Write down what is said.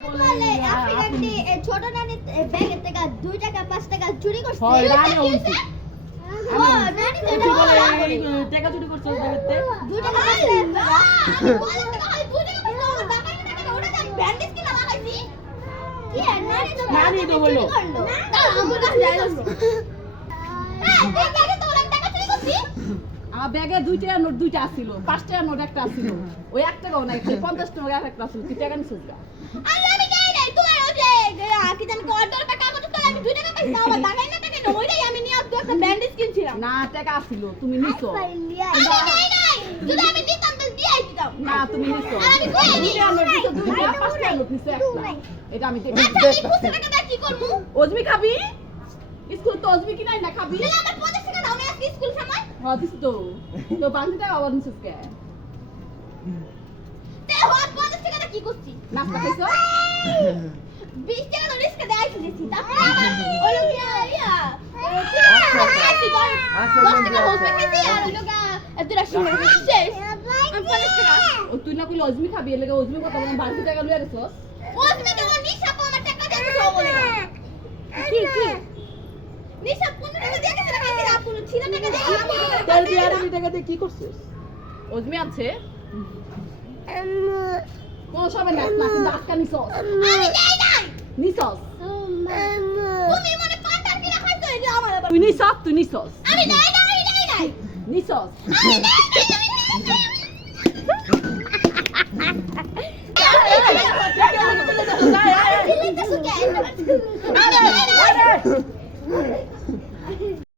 বলে আপনি একটি ছোট নানি ব্যাগের থেকে 2 টাকা 5 টাকা চুরি করছে। হয় রানি হইছে। নানি তো তুই বলে টাকা চুরি করছিস ব্যাগেতে? 2 টাকা 5 টাকা আমি বলে টাকা 2 টাকা 5 টাকা টাকা ওটা আমি ব্যান্ডেজ কিনা লাগাইছি। কি আর নানি তো বললো তা আমার কাছে যাই না। এই ব্যাগে তো অনেক টাকা চুরি করছি। আমার ব্যাগে 2 টাকার নোট 2টা ছিল, 5 টাকার নোট একটা ছিল। ওই 1 টাকাও নাই, 50 টাকা একটা ছিল। তুই টাকা নিছিস না? আমি দেই নাই তোমার ওই যে কি জানি অর্ডার টাকা কত তো আমি 2 টাকা পাইছি আমার লাগাই না টাকা না ওইটাই আমি নিয়ে আসতো একটা ব্যান্ডেজ কিনছিলাম। না টাকা ছিল, তুমি নিছো। আমি দেই নাই যদি আমি দিতাম তো দিয়াই দিতাম। না তুমি নিছো। আমি কই নি 2 টাকার নোট নিছো, 2টা 5 টাকার নোট নিছো একটা। এটা আমি দেখি। আচ্ছা এই 50 টাকা কি করব? ওজমি খাবি? স্কুল তো ওজমি কি নাই না খাবি? না আমার 50 টাকা দাও আমি আজকে স্কুল সময়। হ্যাঁ দিস তো। তো 5 টাকা আবার নিছিস কে? তে হট 50 টাকা কি করছি? নাস্তা খাইছো? 20 টাকা রিস্ক দেয় আইছি দিছি। তারপর আমার ওই ইয়া আচ্ছা, 10 টাকা হোস্টেল খেতে আর ওই লোকা এতটা সময় শেষ। আমি 50 টাকা ও তুই না কইলে ওজমি খাবি, এর লাগে ওজমি কথা বললাম 12 টাকা লইয়া গেছস। ওজমি তো নিশা কো আমার টাকা দিয়ে সব বলে না। কি নিশা 15 টাকা দিয়ে গেছে না কালকে আপনি ছিল টাকা দিয়ে তোর বিয়ার আমি টাকা দিয়ে কি করছিস? ওজমি আছে? কোন সময় না কিন্তু আজকে নিছস। আমি দেই নাই। নিছস। তুমি মনে পান্তার কি রাখাইছো এই যে আমার আবার তুই নিছস। আমি দেই নাই নিছস। আমি দেই নাই আমি দেই নাই